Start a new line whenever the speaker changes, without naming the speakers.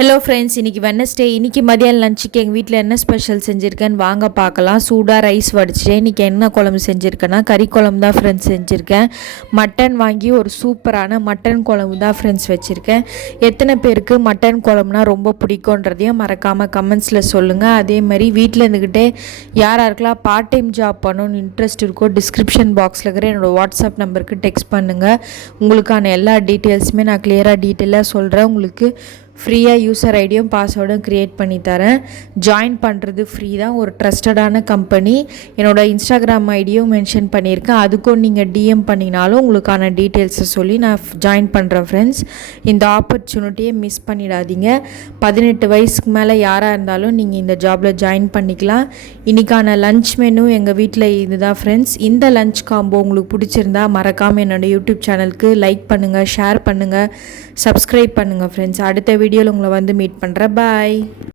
Hello friends இன்றைக்கி Wednesday இன்றைக்கி மதியம் லஞ்சுக்கு எங்கள் வீட்டில் என்ன ஸ்பெஷல் செஞ்சுருக்கேன்னு வாங்க பார்க்கலாம். சூடாக ரைஸ் வடிச்சிட்டேன். இன்றைக்கி என்ன குழம்பு செஞ்சுருக்கேன்னா கறி குழம்பு தான் ஃப்ரெண்ட்ஸ் செஞ்சுருக்கேன். மட்டன் வாங்கி ஒரு சூப்பரான மட்டன் குழம்பு தான் ஃப்ரெண்ட்ஸ் வச்சுருக்கேன். எத்தனை பேருக்கு மட்டன் குழம்புனா ரொம்ப பிடிக்குன்றதையும் மறக்காமல் கமெண்ட்ஸில் சொல்லுங்கள் அதே மாதிரி வீட்டில் இருந்துக்கிட்டே யார் யாருக்கெல்லாம் பார்ட் டைம் ஜாப் பண்ணணும்னு இன்ட்ரெஸ்ட் இருக்கோ டிஸ்கிரிப்ஷன் பாக்ஸில் இருக்கிற என்னோடய வாட்ஸ்அப் நம்பருக்கு டெக்ஸ்ட் பண்ணுங்கள் உங்களுக்கான எல்லா டீட்டெயில்ஸுமே நான் கிளியராக டீட்டெயிலாக சொல்கிறேன் உங்களுக்கு ஃப்ரீயாக யூசர் ஐடியும் பாஸ்வேர்டும் க்ரியேட் பண்ணி தரேன். ஜாயின் பண்ணுறது ஃப்ரீ தான் ஒரு ட்ரஸ்டடான கம்பெனி என்னோட இன்ஸ்டாகிராம் ஐடியும் மென்ஷன் பண்ணியிருக்கேன். அதுக்கும் நீங்கள் டிஎம் பண்ணினாலும் உங்களுக்கான டீட்டெயில்ஸை சொல்லி நான் ஜாயின் பண்ணுறேன் ஃப்ரெண்ட்ஸ் இந்த ஆப்பர்ச்சுனிட்டியை மிஸ் பண்ணிடாதீங்க. பதினெட்டு வயசுக்கு மேலே யாராக இருந்தாலும் நீங்கள் இந்த ஜாபில் ஜாயின் பண்ணிக்கலாம். இன்றைக்கான லஞ்ச் மெனு எங்கள் வீட்டில் இதுதான் ஃப்ரெண்ட்ஸ் இந்த லஞ்ச் காம்போ உங்களுக்கு பிடிச்சிருந்தா மறக்காமல் என்னோடய யூடியூப் சேனலுக்கு லைக் பண்ணுங்கள் ஷேர் பண்ணுங்கள் சப்ஸ்கிரைப் பண்ணுங்கள் ஃப்ரெண்ட்ஸ் அடுத்த வீடியோவில் உங்களை வந்து மீட் பண்ணுறேன் பாய்